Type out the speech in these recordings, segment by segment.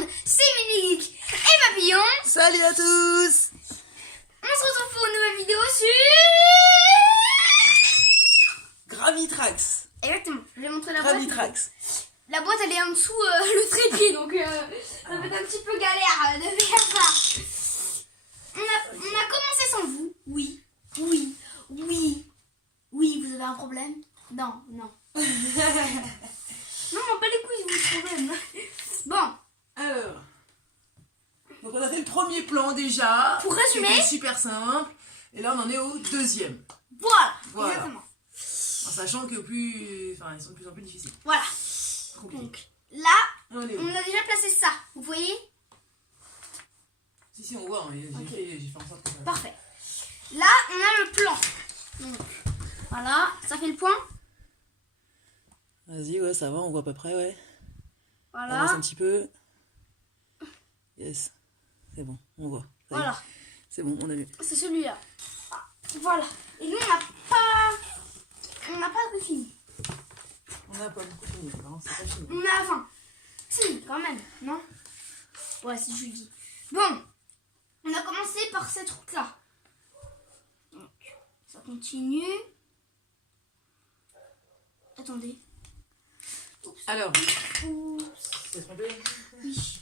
monde, c'est Ménélique et Papillon. Salut à tous. On se retrouve pour une nouvelle vidéo sur... Gravitrax. Exactement, je vais montrer la boîte. Gravitrax. La boîte elle est en dessous le trépied, donc ça va être un petit peu galère de faire ça. On a commencé sans vous. Oui, vous avez un problème? Non. Non, pas les couilles, vous problème. Bon. Alors, donc on a fait le premier plan déjà. Pour résumer. C'était super simple. Et là on en est au deuxième. Voilà. Exactement. En sachant que ils sont de plus en plus difficiles. Voilà. Compliqué. Donc là, On est où? on a déjà placé ça. Vous voyez? Si, on voit. J'ai fait en sorte que ça... Parfait. Là, on a le plan. Donc, voilà, ça fait le point. Vas-y, ouais, ça va, on voit à peu près, ouais. Voilà. Avance un petit peu. Yes. C'est bon, on voit. Ça y est. Voilà. C'est bon, on a vu. C'est celui-là. Voilà. Et nous, on n'a pas tout fini. On n'a pas beaucoup fini, non, c'est pas fini. On a faim. Si, quand même, non? Ouais, si je le dis. Bon, on a commencé par cette route-là. Donc, ça continue. Attendez. Oups. Alors, Oups. t'es trompé? Oui.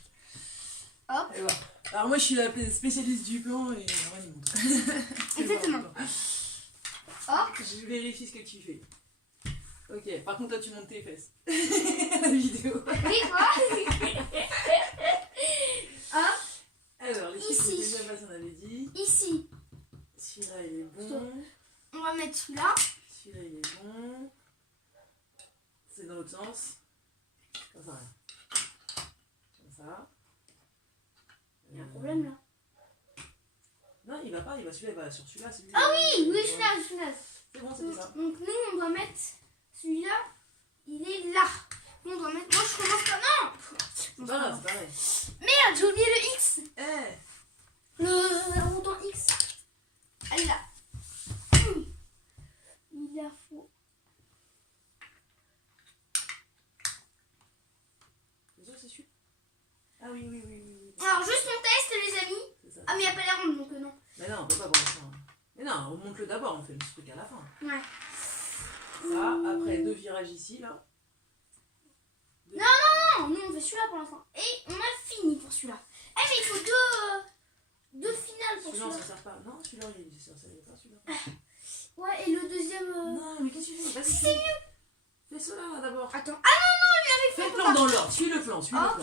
Hop. Et voilà. Alors moi je suis la spécialiste du plan et Rowan il montre. Exactement. Hop. Je vérifie ce que tu fais. Ok, par contre toi tu montes tes fesses. La vidéo. Oui, quoi? Hop. Alors, les Ici. chiffres déjà passés, on avait dit. Ici, Celui-là il est bon. on va mettre celui-là. Celui-là il est bon. C'est dans l'autre sens. Comme ça. Comme ça. Il y a un problème là. Non, il va pas, celui-là, il va sur celui-là. Ah oui, celui-là. C'est bon, c'est ça. Donc nous, on doit mettre celui-là, il est là. Nous, on doit mettre... Moi, je commence pas... Non. C'est pas grave, c'est pareil. Merde, j'ai oublié le X. Eh, Le bouton X. Allez là. Il a faux. c'est sûr que c'est celui. Ah oui. Alors, juste on teste, les amis. C'est ça. Ah, mais il n'y a pas la ronde, donc non. Mais non, on peut pas voir ça. Mais non, on monte le d'abord, on fait le truc à la fin. Ouais. Ça, après deux virages ici, là. Non, nous, on fait celui-là pour l'instant. Et on a fini pour celui-là. Eh, mais il faut deux finales pour Celui-là, on celui-là. s'en sert pas. Non, celui-là, il est sur ça, il est pas celui-là. Ouais, et le deuxième... Non, mais qu'est-ce que tu fais? Vas-y, C'est mieux. fais cela, là, d'abord. Attends. Ah non, lui avec Fais le faut plan pas. dans l'ordre, suis le plan, Hop. plan.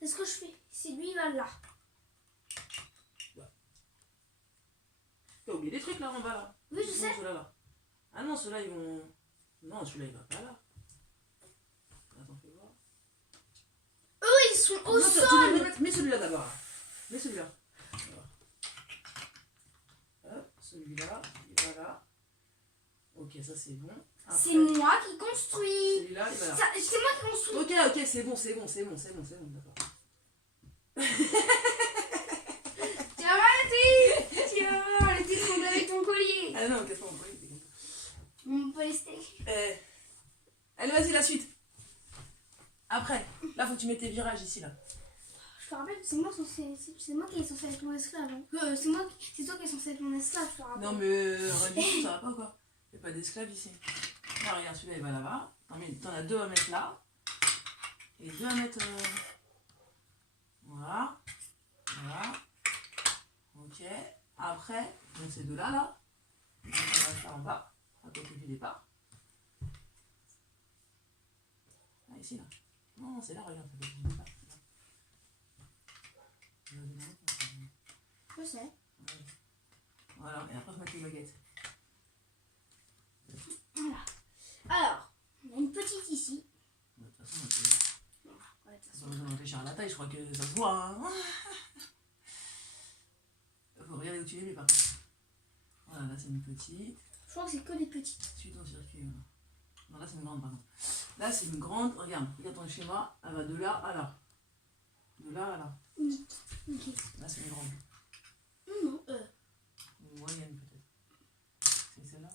C'est ce que je fais. C'est lui, il va là. T'as oublié des trucs, là, en bas, là. Oui, je sais. Ceux-là, là. Ah non, ceux-là, ils vont... Non, celui-là, il va pas là. Attends, fais voir. Eux, ils sont au Non, sol. mets celui-là d'abord. Là. Mets celui-là. Voilà. Hop, celui-là, il va là. Ok, ça c'est bon. Après, C'est moi qui construis. celui-là, il va là. C'est moi qui construis. Ok, c'est bon, d'accord. Tu vas arrêter. Tu vas arrêter de tomber avec ton collier. Ah non, qu'est-ce qu'on va On peut les steaks. Allez, vas-y, la suite. Après, là, faut que tu mettes tes virages ici, là. Je te rappelle que c'est moi qui est censé être mon esclave. Hein. C'est toi qui es censé être mon esclave, je te rappelle. Non, mais du ça va pas, quoi. Il n'y a pas d'esclave ici. Là, regarde, celui-là, il va là-bas. T'en as deux à mettre là. Et deux à mettre... Voilà. Ok. Après, donc ces deux-là, là. On va faire en bas, à côté du départ. Ah, ici, là. Non, c'est là, regarde, à côté du départ. Je sais. Voilà, et après, je mets les baguettes. Voilà. Alors, on a une petite ici. De toute façon, Ouais, de toute sans façon. besoin de réfléchir à la taille, je crois que ça se voit. Hein. Faut regarder où tu les mets, par contre. Voilà, là, c'est une petite. Je crois que c'est que des petites. Suis ton circuit. Voilà. Non, là, c'est une grande, par contre. Là, c'est une grande. Regarde ton schéma. Elle va de là à là. De là à là. Ok. Là, c'est une grande. Non, Une moyenne, peut-être. C'est celle-là?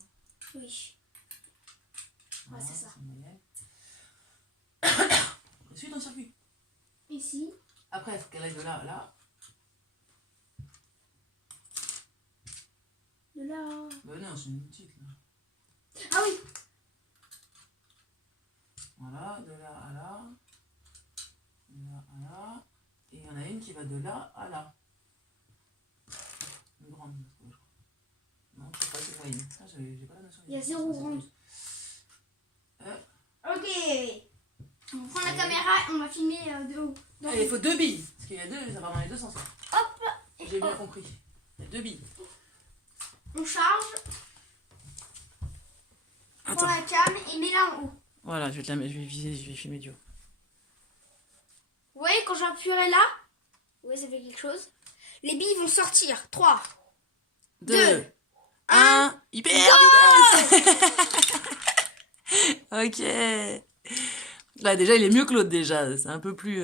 oui. Voilà, c'est ça. une moyenne. Suis ton circuit. Ici. Après, il faut qu'elle aille de là à là. De là. Bah non, c'est une petite là. Ah oui. Voilà, de là à là. De là à là. Et il y en a une qui va de là à là. Une grande, je crois. Non, je crois pas, c'est moyenne. Ah, j'ai pas la notion. Il y a 0 grande. Ok. On prend la caméra et on va filmer de haut. Ah, il faut 2 billes. Parce qu'il y a deux, ça va dans les deux sens. Hop. Et J'ai bien hop. compris. Il y a 2 billes. On charge. On prend la cam et mets-la en haut. Voilà, je vais te la mettre, je vais viser, je vais filmer du haut. Vous voyez, quand j'appuierai là, vous voyez, ça fait quelque chose. Les billes vont sortir. 3, 2, 1. 1, hyper vitesse. Ok. Là, déjà, il est mieux que l'autre, déjà. C'est un peu plus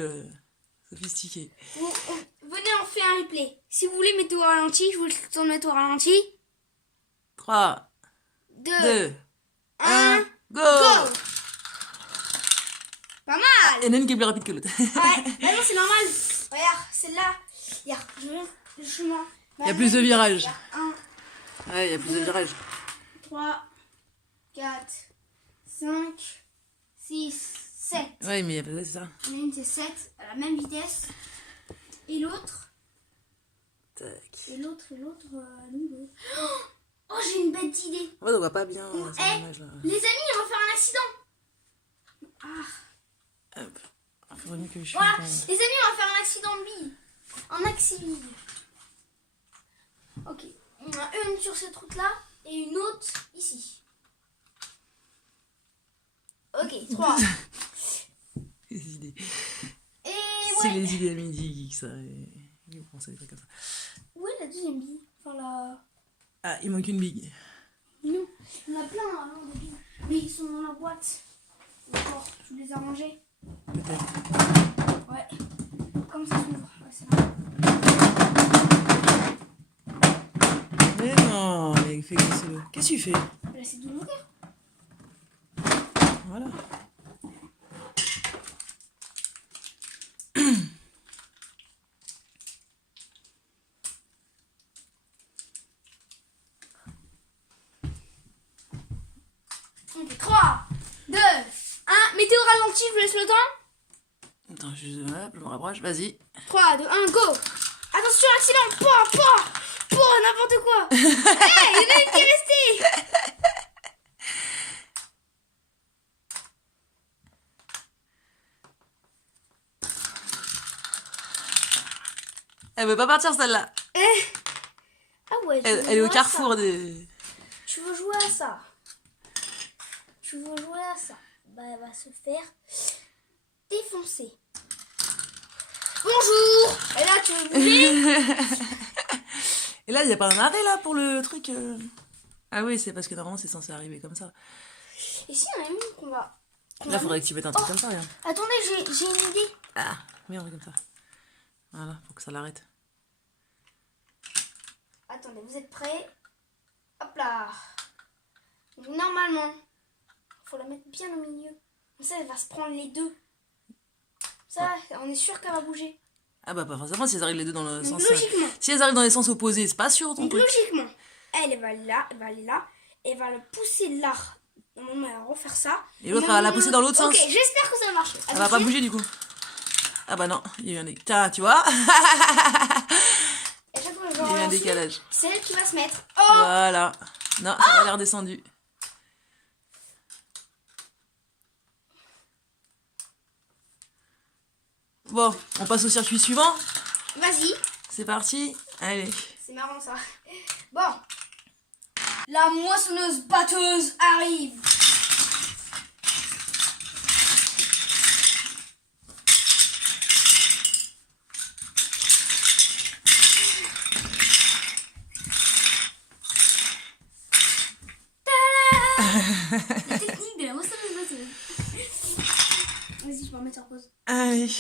sophistiqué. Venez, on fait un replay. Si vous voulez mettre au ralenti, je vous le tourne mettre au ralenti. 3, 2, 2, 1, 1, go. go. Pas mal. Il y en a une qui est plus rapide que l'autre. Ouais, bah non, c'est normal. Regarde, celle-là. Regarde, je monte le chemin. Il y a plus de virages. 1, Ouais, il y a plus de virages. 3, 4, 5, 6, 7. Ouais, mais il y a pas c'est ça. Il y en a une, c'est 7, à la même vitesse. Et l'autre. Tac. Et l'autre, non. Oh, j'ai une bête d'idée. En fait, on voit pas bien. Eh, c'est dommage, là. les amis, on va faire un accident. Hop. Il faudrait mieux que je Voilà, filme les amis, on va faire un accident de bille. Un accident. Ok, on a une sur cette route-là et une autre ici. Ok, 3. les idées. Et C'est ouais. les idées à midi, ça. Ils pensent à des trucs comme ça. Où est la deuxième bille? Enfin, la... Ah, il manque une bille. Non, il y en a plein, hein, des billes. Mais ils sont dans la boîte. D'accord, tu les as rangés? Peut-être. Ouais. Comme ça s'ouvre. Ouais, c'est vrai. Mais non, mais fais glisser-le. Qu'est-ce que tu fais? Là, c'est de l'ouvrir. Voilà. Ok, 3, 2, 1. Mettez au ralenti, je vous laisse le temps. Attends, je me rapproche, vas-y. 3, 2, 1, go. Attention, accident. Pouah, n'importe quoi. Hey, il y en a une qui est restée. Elle veut pas partir celle-là. Ah ouais, Elle est au carrefour des... Tu veux jouer à ça? Bah, elle va se faire défoncer. Bonjour. Et là, tu veux bouger? Et là, il n'y a pas un arrêt là pour le truc. Ah oui, c'est parce que normalement c'est censé arriver comme ça. Et si on a une qu'on va... Là, faudrait que tu mettes un truc comme ça, regarde. Attendez, j'ai une idée. Ah, merde, comme ça. Voilà, pour que ça l'arrête. Attendez, vous êtes prêts? Hop là. Donc, normalement, il faut la mettre bien au milieu. Comme ça, elle va se prendre les deux. Ça, on est sûr qu'elle va bouger. Ah bah pas forcément si elles arrivent les deux dans le Donc, sens... logiquement. Si elles arrivent dans les sens opposés, c'est pas sûr ton Donc, truc. logiquement, elle va là, elle va aller là. Elle va le pousser là. Normalement, elle va refaire ça. Et l'autre, elle va la pousser dans l'autre Ok, sens. j'espère que ça va marcher. Elle va pas bouger du coup. Ah bah non, il y a eu un décalage. Tiens, tu vois. Et chaque fois, je Il y a eu un relance, décalage. c'est elle qui va se mettre. Oh, Voilà. Non, ça va l'air descendu. Bon, on passe au circuit suivant. vas-y. C'est parti. Allez. C'est marrant ça. Bon. La moissonneuse batteuse arrive. La technique de la moissonneuse batteuse. Vas-y, je vais remettre sur pause. Allez.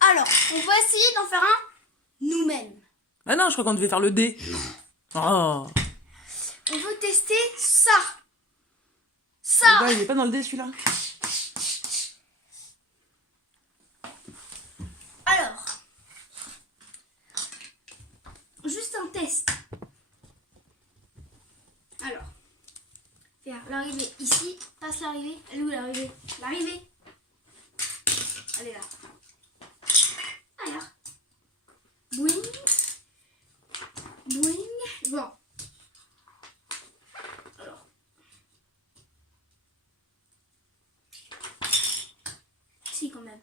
Alors, on va essayer d'en faire un nous-mêmes. Ah non, je crois qu'on devait faire le D. Oh. On veut tester ça. Ça. Le gars, il est pas dans le D celui-là. test. Alors, faire l'arrivée ici, passe l'arrivée. Elle est où l'arrivée? L'arrivée. Elle est là. Alors. Boing. Boing. Bon. Alors. Si, quand même.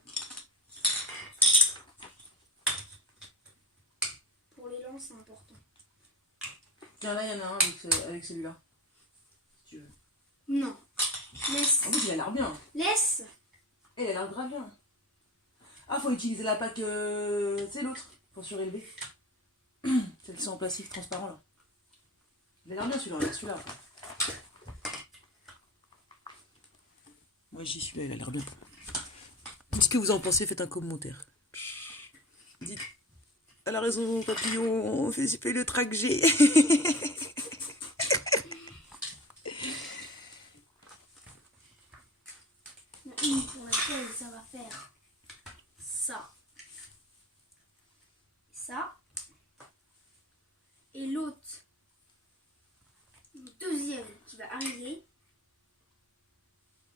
Pour les lances, c'est important. Tiens, là, il y en a un avec celui-là. Si tu veux. Non. Laisse. En plus, il a l'air bien. Laisse. Eh, il a l'air grave bien. Ah, faut utiliser la pâte, c'est l'autre, pour surélever. Celle-ci en plastique transparent, là. Il a l'air bien, celui-là, regarde celui-là. Moi, j'y suis, là, il a l'air bien. Qu'est-ce que vous en pensez? Faites un commentaire. Dites. Elle a raison, papillon, fais le track G. Une pour laquelle ça va faire ça. Ça. Et l'autre, le deuxième qui va arriver.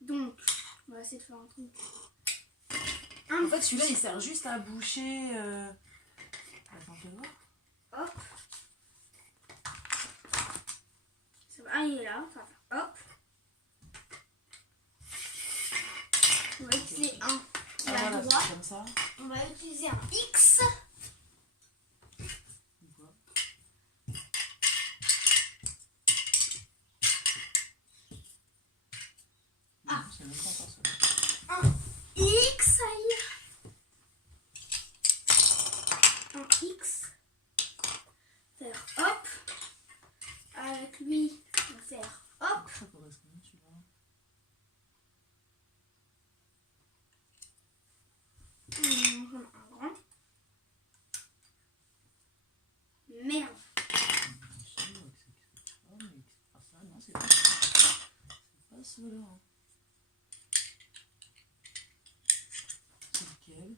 Donc, on va essayer de faire un truc. En fait, celui-là, il sert juste à boucher. Attends, fais voir. Hop. Ça va arriver là. Ça va faire hop. On va utiliser un qui va à Voilà, droite. c'est comme ça. On va utiliser un X. Ah, c'est même pas encore ça. Un X, aïe. Un X. Faire hop. Avec lui, on va faire hop. Ça correspond, celui-là. Un grand. Mélange. Ah, ça, non, c'est pas ceux-là. Hein. C'est lequel?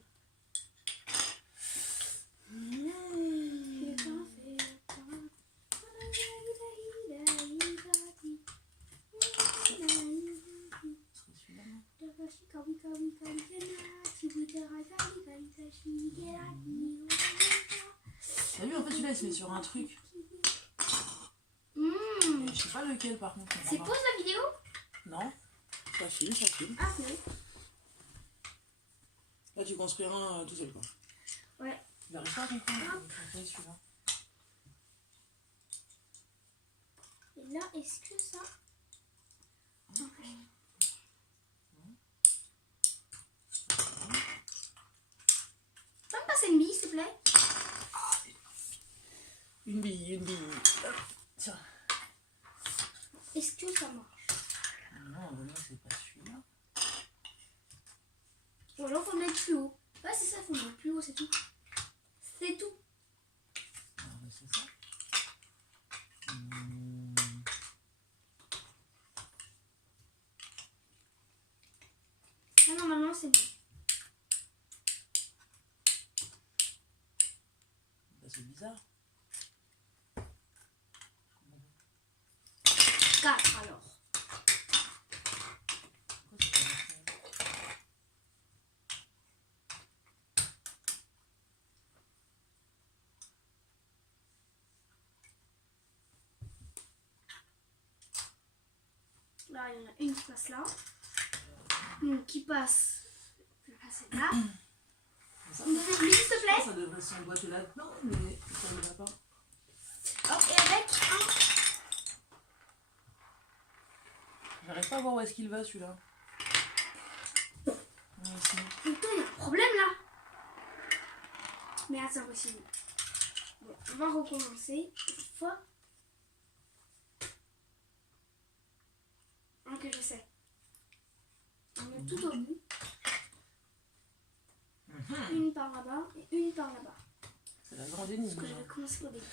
T'as vu, en fait, celui-là, il se met sur un truc. Je sais pas lequel, par contre. C'est pause la vidéo? Non. Ça filme, ça filme. Ah, oui. Là, tu construis un tout seul, quoi. Ouais. J'arrive pas à comprendre celui-là. Et là, est-ce que ça... Tu peux me passer une bille, s'il te plaît? Une bille, une bille. Hop. Tiens. Est-ce que ça marche? Non, c'est pas celui-là. Ou alors, faut le mettre plus haut. Ouais, c'est ça, faut le mettre plus haut, c'est tout. C'est tout. Non, mais c'est ça. Ah, normalement, c'est bon. Bah, c'est bizarre. 4 alors. Pourquoi c'est pas ça? Là, il y en a une qui passe là. Une qui passe. Je vais passer là. Ça, Une deuxième bille, s'il te plaît. ça devrait s'emboîter là-dedans, mais ça ne va pas. Hop, et avec un. J'arrive pas à voir où est-ce qu'il va, celui-là. Ici. Putain, il y a un problème là. Mais là, c'est impossible. Bon, on va recommencer. Cette fois. Ok, je sais. On met tout au bout. Une par là-bas et une par là-bas. C'est la grande Parce énigme. que je vais commencer au début.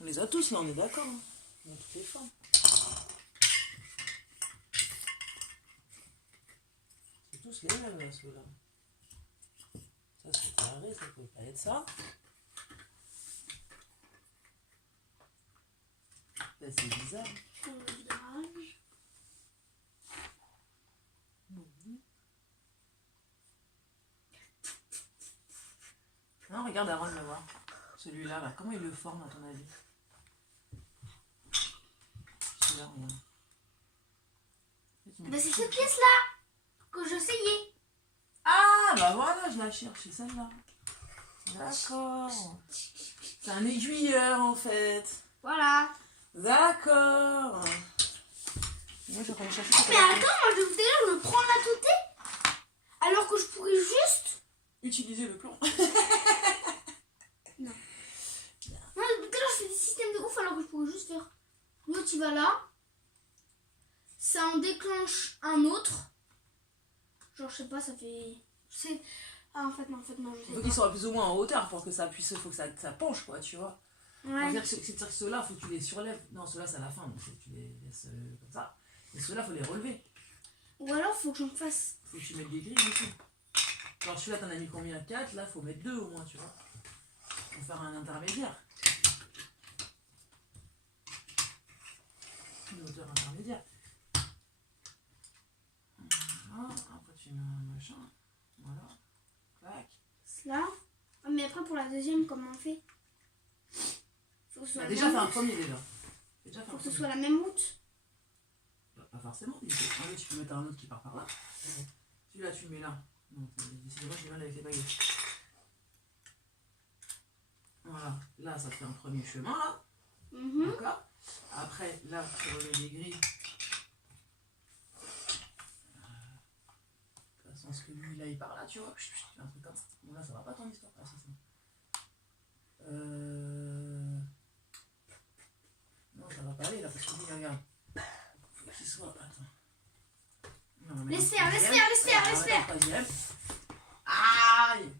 On les a tous, là, on est d'accord. Hein. On a toutes les formes. C'est tous les mêmes, là, ceux-là. Ça, c'est carré, ça peut pas être ça. C'est bizarre. Pour le virage. Non, regarde Aaron, va voir. Celui-là, là, comment il le forme à ton avis? Celui-là, regarde. Bah c'est cette pièce-là que j'essayais. Ah, bah voilà, je la cherche, c'est celle-là. D'accord. C'est un aiguilleur, en fait. Voilà. D'accord. Moi, je vais aller chercher. Mais attends, moi je voudrais le prendre à côté. Alors que je pourrais juste... Utiliser le plomb. Non. Moi tout à l'heure je fais des systèmes de ouf alors que je pourrais juste faire... L'autre il va là. Ça en déclenche un autre. Genre je sais pas, ça fait... C'est... Ah en fait non, je Il sais faut pas. qu'il soit plus ou moins en hauteur pour que ça puisse... Faut que ça penche, quoi, tu vois. Ouais. C'est-à-dire que ceux-là, il faut que tu les surlèves. Non, ceux-là, c'est à la fin, donc tu les laisses comme ça. Et ceux-là, il faut les relever. Ou alors faut que j'en fasse... Faut que tu mettes des grilles aussi. Genre celui-là, t'en as mis combien? 4, là, faut mettre 2 au moins, tu vois. Pour faire un intermédiaire. Une hauteur intermédiaire. Voilà. Après, tu mets un machin. Voilà. Clac. Cela. Ah, mais après pour la deuxième, comment on fait? Faut que ce soit la Déjà, même fais un route. premier déjà. Déjà, Faut que ce soit la même route. Pas forcément. Tu peux mettre un autre qui part par là. Celui-là, tu le mets là. Non, décidément, j'ai mal avec les baguettes. Voilà. Là, ça te fait un premier chemin, là. D'accord. Après, là, tu remets des grilles. De toute façon, ce que lui, là, il part là, tu vois. Tu fais un truc comme ça. Bon, là, ça va pas ton histoire. Ah, c'est ça. Non, ça va pas aller, là, parce que lui, regarde. Faut qu'il soit... Attends. Non, Laisse faire, laisse faire, laisse faire, laisse faire. Troisième. Aïe!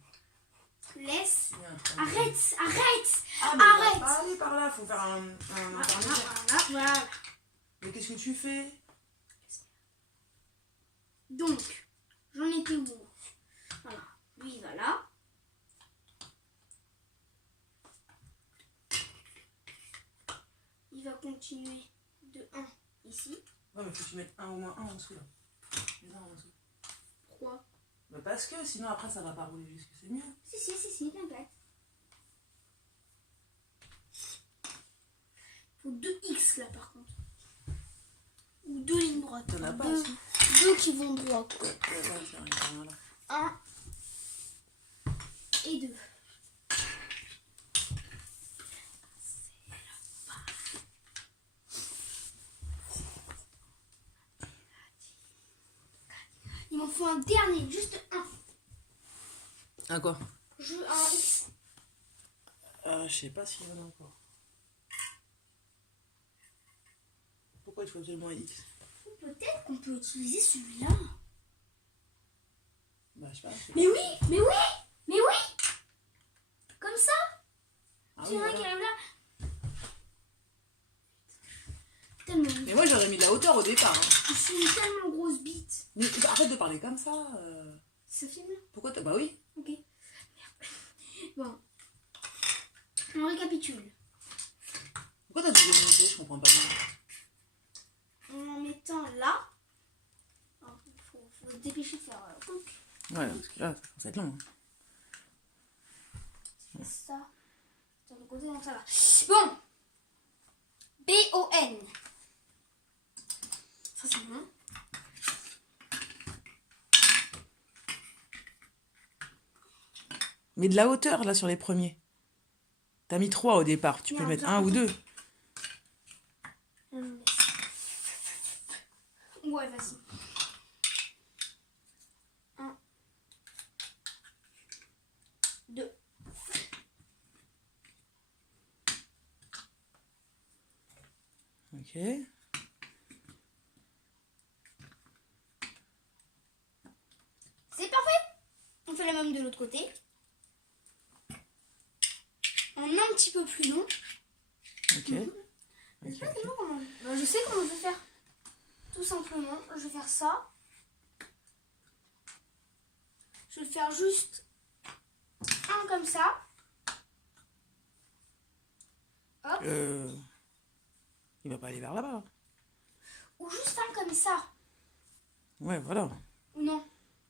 Laisse. Il y a un troisième. Arrête, arrête. Ah, mais Arrête. on va pas aller par là, faut faire un intermédiaire. Voilà. Mais qu'est-ce que tu fais? Donc, j'en étais où? Voilà. Lui, il va là. Il va continuer de 1 ici. Ouais, mais faut que tu mettes un au moins un en dessous là. Les uns en dessous. Pourquoi? Bah parce que sinon après ça va pas rouler jusque, c'est mieux. Si, t'inquiète. Faut 2 X là par contre. Ou 2 lignes droites. T'en as pas deux, aussi? 2 qui vont droit. Quoi. Ouais, c'est rien là. 1 et 2. Il m'en faut un dernier, juste un. Un quoi? Un X. Je sais pas s'il y en a encore. Pourquoi il faut absolument un X? Peut-être qu'on peut utiliser celui-là. Bah je sais pas. Mais oui. Comme ça. Ah C'est oui, vrai qui voilà. arrive là. Tellement. Mais moi j'aurais mis de la hauteur au départ. Hein. C'est une tellement grosse bite. Mais arrête de parler comme ça. Ça filme? Pourquoi t'as... Bah oui. Ok. Bon. On récapitule. Pourquoi t'as dû démonter? Je comprends pas bien. En mettant là. Faut se dépêcher de faire. Ouais, parce que là, ça va être long. Ça. Sur le côté, donc ça va. Bon. B-O-N. Ça c'est bon. Mais de la hauteur là sur les premiers. T'as mis 3 au départ, tu peux mettre 1 ou 2. Ouais, vas-y. 1, 2. Ok. C'est parfait. On fait la même de l'autre côté. En un petit peu plus long. Ok. Mais c'est pas tellement comment. Je sais comment je vais faire. Tout simplement, je vais faire ça. Je vais faire juste un comme ça. Hop. Il va pas aller vers là-bas. Là. Ou juste un comme ça. Ouais, voilà. Ou non.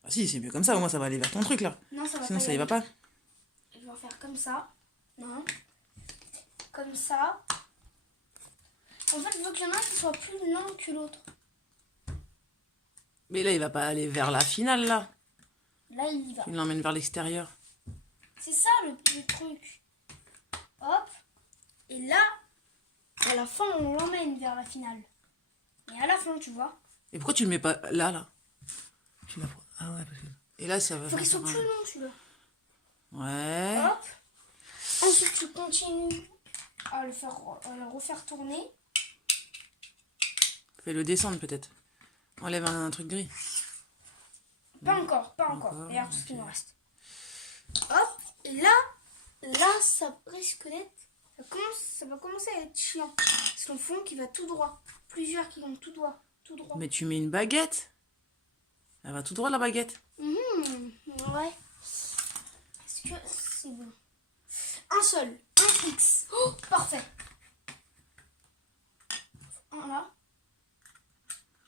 Ah si, c'est mieux comme ça, au moins ça va aller vers ton truc là. Non, ça va Sinon pas ça y va pas. Je vais en faire comme ça. Non. Comme ça. En fait, je veux qu'il y en a un qui soit plus lent que l'autre. Mais là, il va pas aller vers la finale là. Là, il y va. Il l'emmène vers l'extérieur. C'est ça le truc. Hop. Et là, à la fin, on l'emmène vers la finale. Et à la fin, tu vois. Et pourquoi tu le mets pas là, là? Ah ouais, parce que... Et là, ça va Faut qu'il faire... soit plus long, celui-là. Ouais. Hop. Ensuite, tu continues à le refaire tourner. Fais-le descendre peut-être. Enlève un truc gris. Pas encore. Regarde tout ce qu'il nous reste. Hop. Et là, ça risque d'être... Ça va commencer à être chiant. Parce qu'on fond qui va tout droit. Plusieurs qui vont tout droit. Mais tu mets une baguette. Elle va tout droit la baguette. Ouais. Est-ce que c'est bon? Un seul. Un X. Oh, parfait. Un là.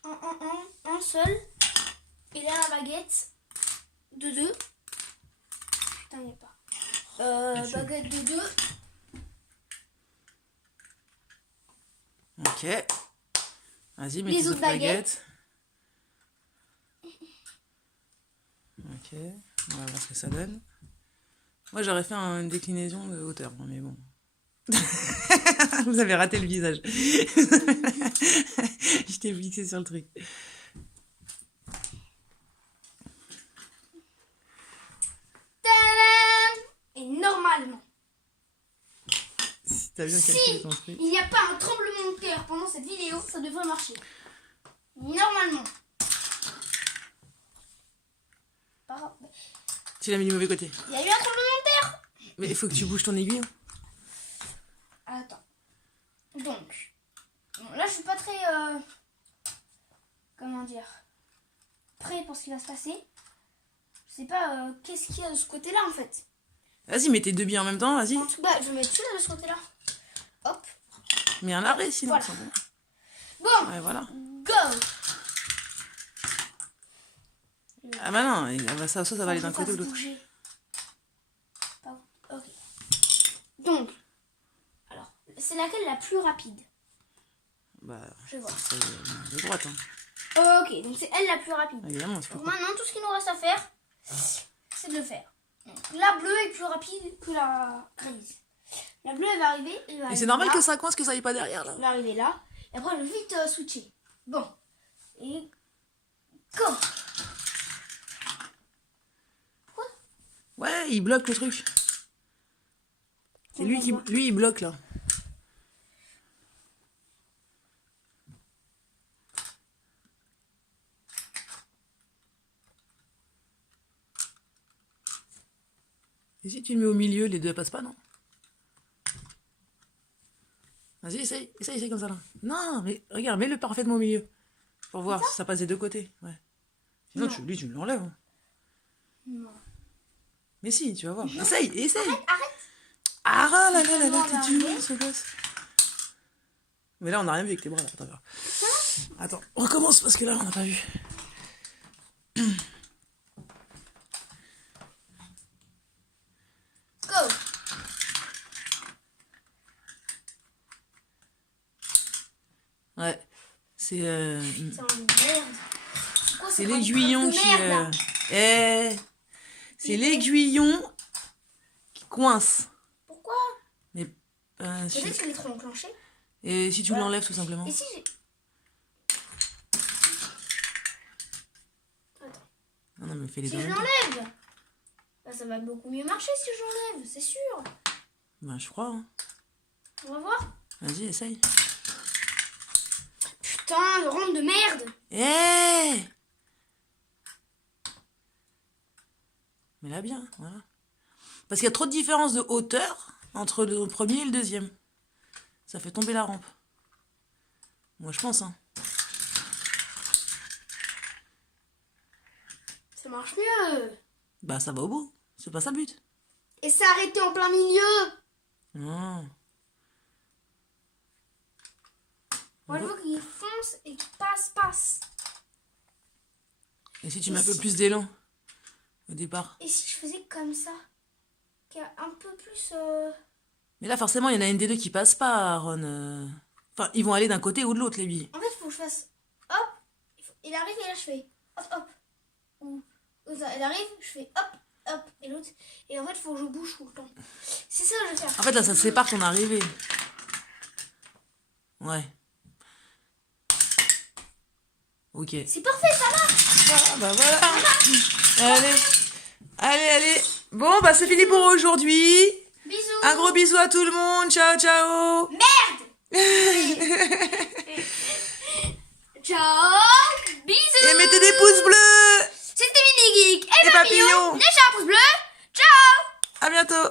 Un seul. Et là, la baguette. De 2. Putain, il n'y a pas. Baguette de 2. Ok. Vas-y, mets Les tes autres autres baguettes. Ok. On va voir ce que ça donne. Moi, j'aurais fait une déclinaison de hauteur, mais bon. Vous avez raté le visage. Je t'ai fixé sur le truc. Tadam! Et normalement, Si t'as bien calculé ton truc. il n'y a pas un tremblement de terre pendant cette vidéo, ça devrait marcher. Normalement. Tu l'as mis du mauvais côté. Il y a eu un tremblement de terre. Mais il faut que tu bouges ton aiguille. Attends. Donc, bon, là je suis pas très... comment dire, prêt pour ce qui va se passer. Je sais pas qu'est-ce qu'il y a de ce côté-là en fait. Vas-y, mets tes deux billes en même temps, vas-y. En tout cas, je vais mettre celui-là de ce côté-là. Hop. Mets un arrêt sinon. Voilà. C'est bon. Bon, Ouais, voilà. go. Ah bah non, ça va aller d'un côté ou de l'autre. Bouger. Ok. Donc, alors, c'est laquelle la plus rapide? Bah, Je vais voir. c'est de droite. Hein. Ok, donc c'est elle la plus rapide. Évidemment, c'est Donc pas... maintenant, tout ce qu'il nous reste à faire, c'est de le faire. Donc, la bleue est plus rapide que la grise. La bleue, elle va arriver. Et c'est normal que ça coince, que ça aille pas derrière là. Elle va arriver là. Et après, elle va vite switcher. Bon. Et go. Quoi? Ouais, il bloque le truc. C'est lui il bloque là. Et si tu le mets au milieu, les deux elles passent pas, non? Vas-y, essaye comme ça là. Non, mais regarde, mets-le parfaitement au milieu. Pour voir si ça passe des deux côtés. Ouais. Sinon, lui, tu me l'enlèves. Hein. Non. Mais si, tu vas voir. Essaye. Arrête. Ah là, t'es dur, ce gosse. Mais là, on n'a rien vu avec tes bras là. Attends, on recommence parce que là, on n'a pas vu. Go. Ouais. C'est Putain, merde. Pourquoi c'est pas l'aiguillon une qui preuve de merde, là c'est l'aiguillon qui coince. Pourquoi? Mais Peut-être qu'il est trop enclenché. et si tu l'enlèves tout simplement. Et si j'ai... Attends. Non mais fais les Si deux. je l'enlève, bah, ça va beaucoup mieux marcher si je l'enlève, c'est sûr. Ben je crois. Hein. On va voir. Vas-y, essaye. Putain, le rond de merde. Mais là bien, voilà. Parce qu'il y a trop de différence de hauteur entre le premier et le deuxième. Ça fait tomber la rampe. Moi je pense, hein. Ça marche mieux. Bah ça va au bout. C'est pas ça le but. Et c'est arrêté en plein milieu. Non. Moi, je veux qu'il fonce et qu'il passe. Et si tu mets un peu plus d'élan au départ? Et si je faisais comme ça? Qu'il y a un peu plus... Mais là, forcément, il y en a une des deux qui passe pas, Ron. Enfin, ils vont aller d'un côté ou de l'autre, les billes. En fait, il faut que je fasse... Hop. Il arrive et là, je fais... Hop. Ou ça, il arrive, je fais hop. Et l'autre... Et en fait, il faut que je bouge tout le temps. C'est ça que je vais faire. En fait, là, ça sépare ton arrivée. Ouais. Ok. C'est parfait, ça marche. Ah, bah voilà. Allez. Bon, bah c'est fini pour aujourd'hui. Bisous. Un gros bisou à tout le monde. Ciao. Merde. Ciao. Bisous. Et mettez des pouces bleus. C'était Mini Geek et Et Papillon. Papillon. Lâchez un pouce bleu. Ciao. À bientôt.